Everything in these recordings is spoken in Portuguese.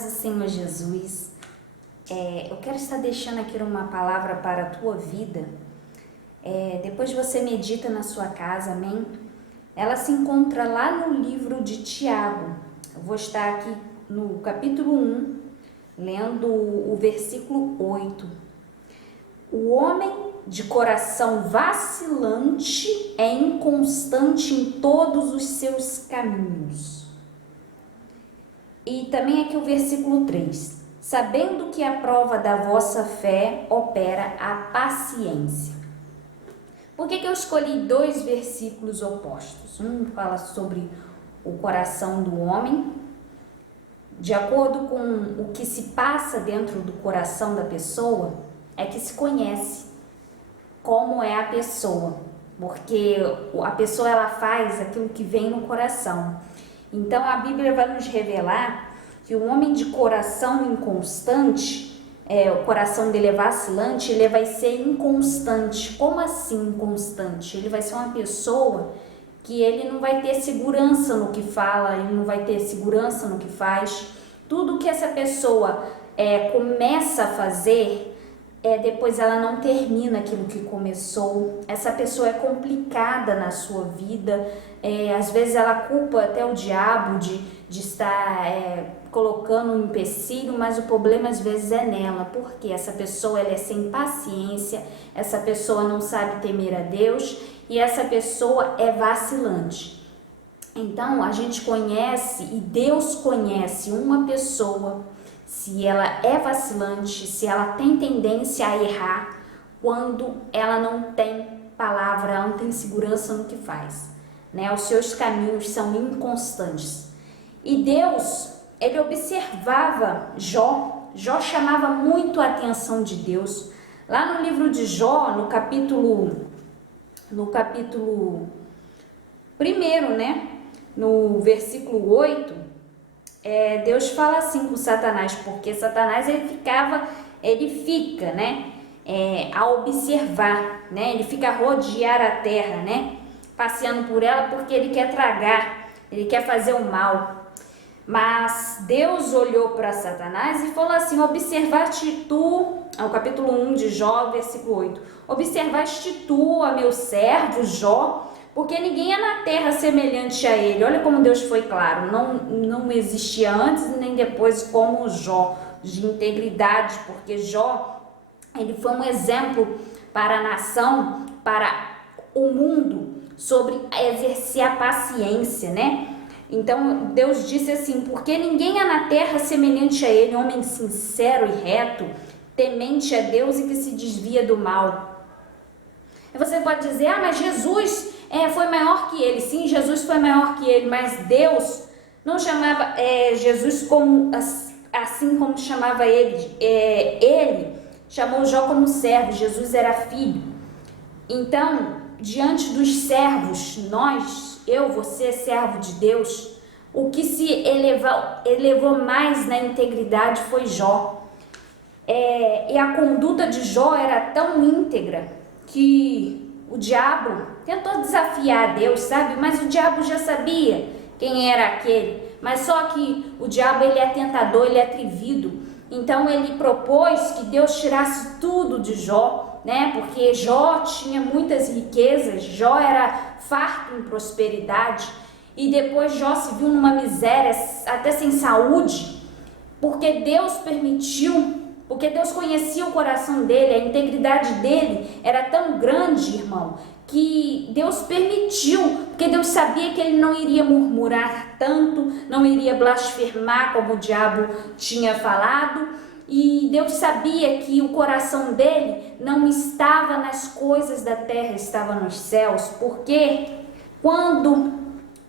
paz do Senhor Jesus. Eu quero estar deixando aqui uma palavra para a tua vida. Depois você medita na sua casa, amém? Ela se encontra lá no livro de Tiago. Eu vou estar aqui no capítulo 1, lendo o versículo 8. O homem de coração vacilante é inconstante em todos os seus caminhos. E também aqui o versículo 3. Sabendo que a prova da vossa fé opera a paciência. Por que eu escolhi dois versículos opostos? Um fala sobre o coração do homem, de acordo com o que se passa dentro do coração da pessoa, é que se conhece como é a pessoa, porque a pessoa ela faz aquilo que vem no coração. Então a Bíblia vai nos revelar que o homem de coração inconstante, o coração dele é vacilante, ele vai ser inconstante. Como assim inconstante? Ele vai ser uma pessoa que ele não vai ter segurança no que fala, ele não vai ter segurança no que faz. Tudo que essa pessoa começa a fazer, depois ela não termina aquilo que começou. Essa pessoa é complicada na sua vida, às vezes ela culpa até o diabo de estar colocando um empecilho, mas o problema às vezes é nela, porque essa pessoa ela é sem paciência, essa pessoa não sabe temer a Deus e essa pessoa é vacilante. Então a gente conhece e Deus conhece uma pessoa, se ela é vacilante, se ela tem tendência a errar, quando ela não tem palavra, ela não tem segurança no que faz, né? Os seus caminhos são inconstantes. E Deus, ele observava Jó. Jó chamava muito a atenção de Deus. Lá no livro de Jó, no capítulo 1, né? No versículo 8, Deus fala assim com Satanás, porque Satanás ele fica, né, a observar, né, ele fica a rodear a terra, né, passeando por ela porque ele quer tragar, ele quer fazer o mal. Mas Deus olhou para Satanás e falou assim: observaste tu, ao capítulo 1 de Jó, versículo 8, observaste tu a meu servo Jó, porque ninguém é na terra semelhante a ele. Olha como Deus foi claro, não existia antes nem depois como Jó, de integridade, porque Jó, ele foi um exemplo para a nação, para o mundo, sobre exercer a paciência, né? Então Deus disse assim: porque ninguém é na terra semelhante a ele, homem sincero e reto, temente a Deus e que se desvia do mal. E você pode dizer: mas Jesus foi maior que ele. Sim, Jesus foi maior que ele, mas Deus não chamava Jesus como assim como chamava ele. Ele chamou Jó como servo, Jesus era filho. Então, diante dos servos, você, servo de Deus, o que se elevou mais na integridade foi Jó. E a conduta de Jó era tão íntegra que o diabo tentou desafiar a Deus, sabe? Mas o diabo já sabia quem era aquele. Mas só que o diabo, ele é tentador, ele é atrevido. Então ele propôs que Deus tirasse tudo de Jó, né? Porque Jó tinha muitas riquezas, Jó era farto em prosperidade. E depois Jó se viu numa miséria, até sem saúde, porque Deus permitiu. Porque Deus conhecia o coração dele, a integridade dele era tão grande, irmão, que Deus permitiu, porque Deus sabia que ele não iria murmurar tanto, não iria blasfemar como o diabo tinha falado, e Deus sabia que o coração dele não estava nas coisas da terra, estava nos céus, porque quando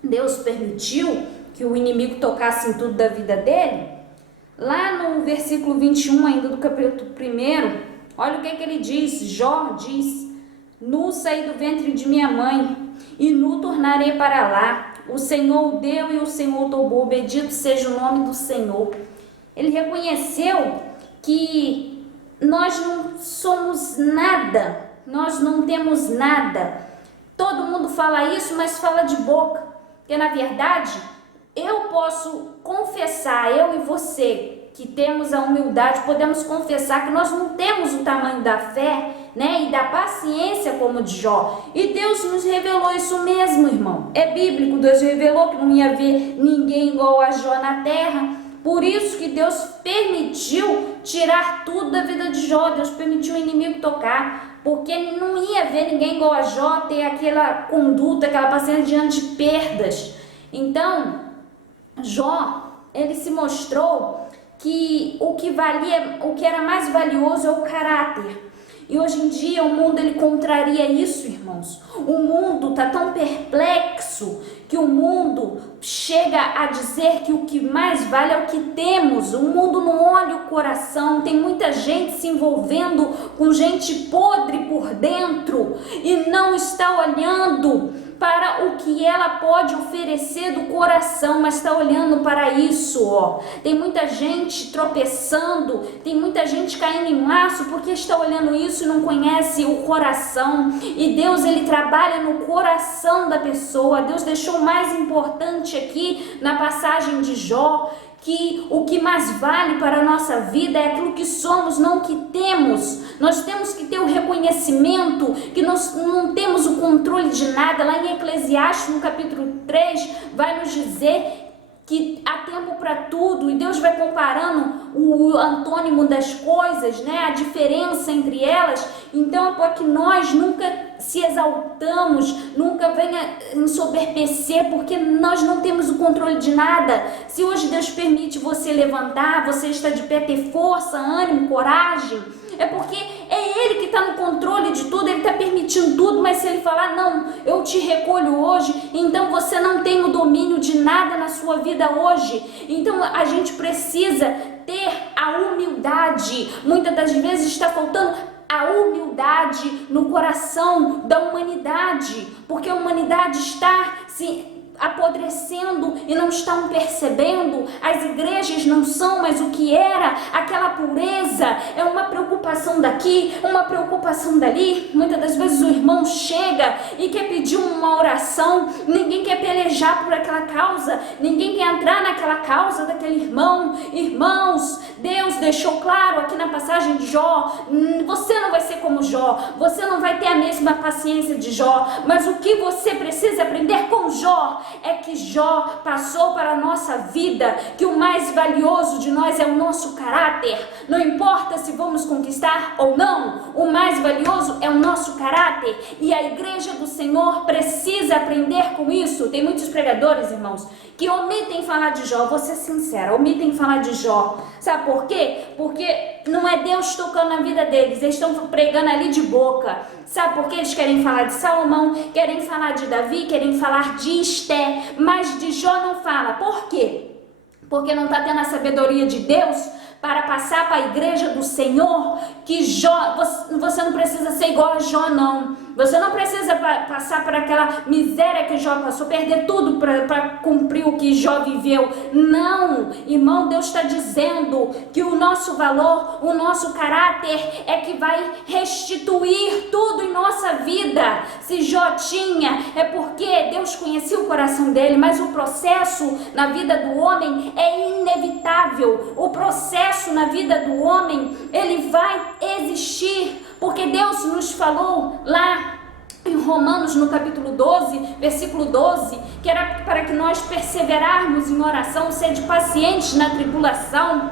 Deus permitiu que o inimigo tocasse em tudo da vida dele, lá no versículo 21 ainda do capítulo 1, olha o que ele diz. Jó diz: nu saí do ventre de minha mãe, e nu tornarei para lá. O Senhor o deu e o Senhor tomou, bendito seja o nome do Senhor. Ele reconheceu que nós não somos nada, nós não temos nada. Todo mundo fala isso, mas fala de boca, porque na verdade eu posso confessar, eu e você, que temos a humildade, podemos confessar que nós não temos o tamanho da fé, né, e da paciência como de Jó. E Deus nos revelou isso mesmo, irmão. É bíblico, Deus revelou que não ia haver ninguém igual a Jó na terra. Por isso que Deus permitiu tirar tudo da vida de Jó. Deus permitiu o inimigo tocar, porque não ia haver ninguém igual a Jó, ter aquela conduta, aquela paciência diante de perdas. Então, Jó, ele se mostrou que o que era mais valioso é o caráter. E hoje em dia o mundo ele contraria isso, irmãos. O mundo está tão perplexo que o mundo chega a dizer que o que mais vale é o que temos. O mundo não olha o coração. Tem muita gente se envolvendo com gente podre por dentro e não está olhando para o que ela pode oferecer do coração, mas está olhando para isso, ó. Tem muita gente tropeçando, tem muita gente caindo em laço porque está olhando isso e não conhece o coração. E Deus, ele trabalha no coração da pessoa. Deus deixou o mais importante aqui na passagem de Jó, que o que mais vale para a nossa vida é aquilo que somos, não o que temos. Nós temos que ter o reconhecimento que nós não temos o controle de nada. Lá em Eclesiastes, no capítulo 3, vai nos dizer que há tempo para tudo, e Deus vai comparando o antônimo das coisas, né? A diferença entre elas. Então é para que nós nunca se exaltamos, nunca venha ensoberbecer, porque nós não temos o controle de nada. Se hoje Deus permite você levantar, você está de pé, ter força, ânimo, coragem, é porque é Ele que está no controle de tudo, Ele está permitindo tudo. Mas se Ele falar, não, eu te recolho hoje, então você não tem o domínio de nada na sua vida hoje. Então a gente precisa ter a humildade. Muitas das vezes está faltando a humildade no coração da humanidade, porque a humanidade está se apodrecendo e não estão percebendo. As igrejas não são mais o que era, aquela pureza. É uma preocupação daqui, uma preocupação dali. Muitas das vezes o irmão chega e quer pedir uma oração, ninguém quer pelejar por aquela causa, ninguém quer entrar naquela causa daquele irmão. Irmãos, Deus deixou claro aqui na passagem de Jó, você não vai ser como Jó, você não vai ter a mesma paciência de Jó, mas o que você precisa aprender com Jó é que Jó passou para a nossa vida, que o mais valioso de nós é o nosso caráter. Não importa se vamos conquistar ou não, o mais valioso é o nosso caráter, e a igreja do Senhor precisa aprender com isso. Tem muitos pregadores, irmãos, que omitem falar de Jó. Vou ser sincera, omitem falar de Jó. Sabe por quê? Porque não é Deus tocando na vida deles, eles estão pregando ali de boca. Sabe por quê? Eles querem falar de Salomão, querem falar de Davi, querem falar de Esté, mas de Jó não fala. Por quê? Porque não está tendo a sabedoria de Deus para passar para a igreja do Senhor que Jó, você não precisa ser igual a Jó, não. Você não precisa passar por aquela miséria que Jó passou, perder tudo para cumprir o que Jó viveu. Não, irmão, Deus está dizendo que o nosso valor, o nosso caráter é que vai restituir tudo em nossa vida. Se Jó tinha, é porque Deus conhecia o coração dele, mas o processo na vida do homem é inevitável. O processo na vida do homem, ele vai existir, porque Deus nos falou lá em Romanos, no capítulo 12, versículo 12, que era para que nós perseverarmos em oração, sede pacientes na tribulação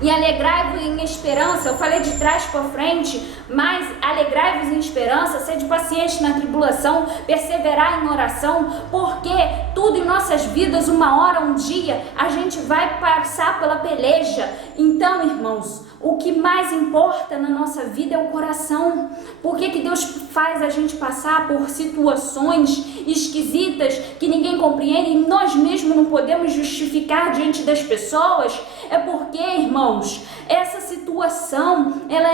e alegrai-vos em esperança. Eu falei de trás para frente, mas alegrai-vos em esperança, sede pacientes na tribulação, perseverar em oração, porque tudo em nossas vidas, uma hora, um dia, a gente vai passar pela peleja. Então, irmãos, o que mais importa na nossa vida é o coração. Por que Deus faz a gente passar por situações esquisitas que ninguém compreende e nós mesmos não podemos justificar diante das pessoas? É porque, irmãos, essa situação ela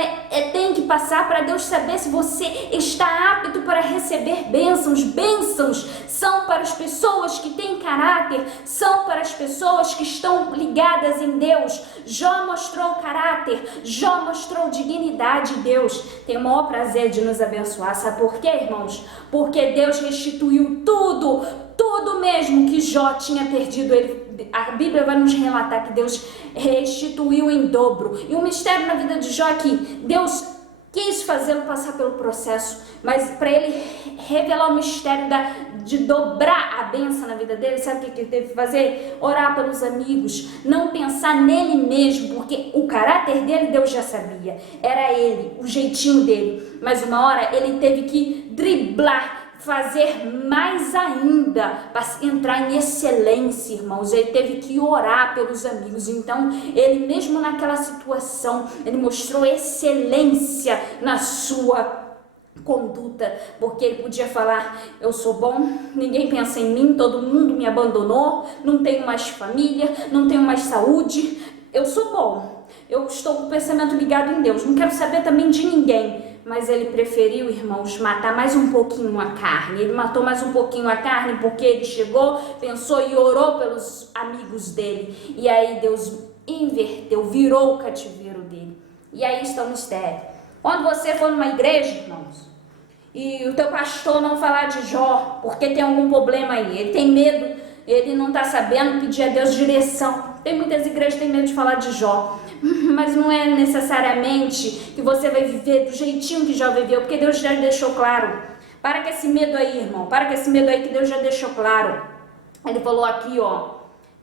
tem que passar para Deus saber se você está apto para receber bênçãos. Bênçãos são para as pessoas que têm caráter, são para as pessoas que estão ligadas em Deus. Jó mostrou caráter, Jó mostrou dignidade. Deus tem o maior prazer de nos abençoar. Sabe por quê, irmãos? Porque Deus restituiu tudo tudo mesmo que Jó tinha perdido, a Bíblia vai nos relatar que Deus restituiu em dobro. E o mistério na vida de Jó é que Deus quis fazê-lo passar pelo processo, mas para ele revelar o mistério de dobrar a bênção na vida dele, sabe o que ele teve que fazer? Orar pelos amigos, não pensar nele mesmo, porque o caráter dele Deus já sabia, era ele, o jeitinho dele, mas uma hora ele teve que driblar, fazer mais ainda para entrar em excelência, irmãos. Ele teve que orar pelos amigos. Então, ele mesmo naquela situação, ele mostrou excelência na sua conduta, porque ele podia falar: eu sou bom, ninguém pensa em mim, todo mundo me abandonou, não tenho mais família, não tenho mais saúde, eu sou bom, eu estou com o pensamento ligado em Deus, não quero saber também de ninguém. Mas ele preferiu, irmãos, matar mais um pouquinho a carne. Ele matou mais um pouquinho a carne porque ele chegou, pensou e orou pelos amigos dele. E aí Deus inverteu, virou o cativeiro dele. E aí está o mistério. Quando você for numa igreja, irmãos, e o teu pastor não falar de Jó, porque tem algum problema aí, ele tem medo, ele não está sabendo pedir a Deus direção. Tem muitas igrejas que têm medo de falar de Jó, mas não é necessariamente que você vai viver do jeitinho que Jó viveu, porque Deus já deixou claro. Para com esse medo aí, irmão, para com esse medo aí que Deus já deixou claro. Ele falou aqui, ó,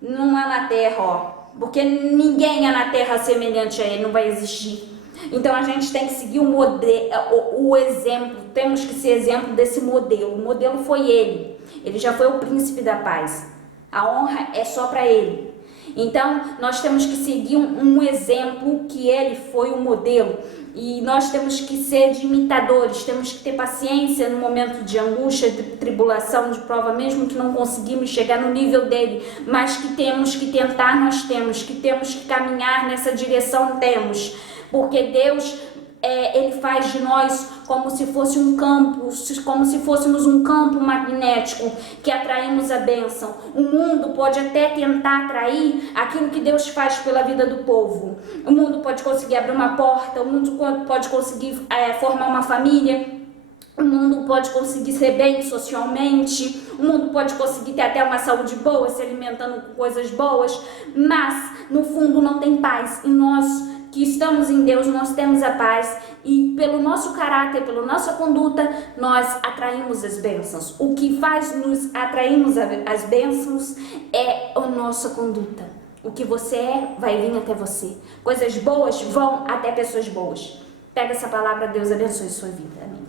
não há na terra, ó, porque ninguém há na terra semelhante a ele, não vai existir. Então a gente tem que seguir o exemplo, temos que ser exemplo desse modelo. O modelo foi ele já foi o príncipe da paz. A honra é só para ele. Então nós temos que seguir um exemplo que ele foi o modelo. E nós temos que ser de imitadores, temos que ter paciência no momento de angústia, de tribulação, de prova, mesmo que não conseguimos chegar no nível dele, mas que temos que tentar, nós temos que caminhar nessa direção, porque Deus, ele faz de nós como se fosse um campo, como se fôssemos um campo magnético que atraímos a bênção. O mundo pode até tentar atrair aquilo que Deus faz pela vida do povo. O mundo pode conseguir abrir uma porta, o mundo pode conseguir formar uma família, o mundo pode conseguir ser bem socialmente, o mundo pode conseguir ter até uma saúde boa, se alimentando com coisas boas, mas no fundo não tem paz. E nós que estamos em Deus, nós temos a paz, e pelo nosso caráter, pela nossa conduta, nós atraímos as bênçãos. O que faz nos atrairmos as bênçãos é a nossa conduta. O que você é, vai vir até você. Coisas boas vão até pessoas boas. Pega essa palavra, Deus abençoe sua vida. Amém.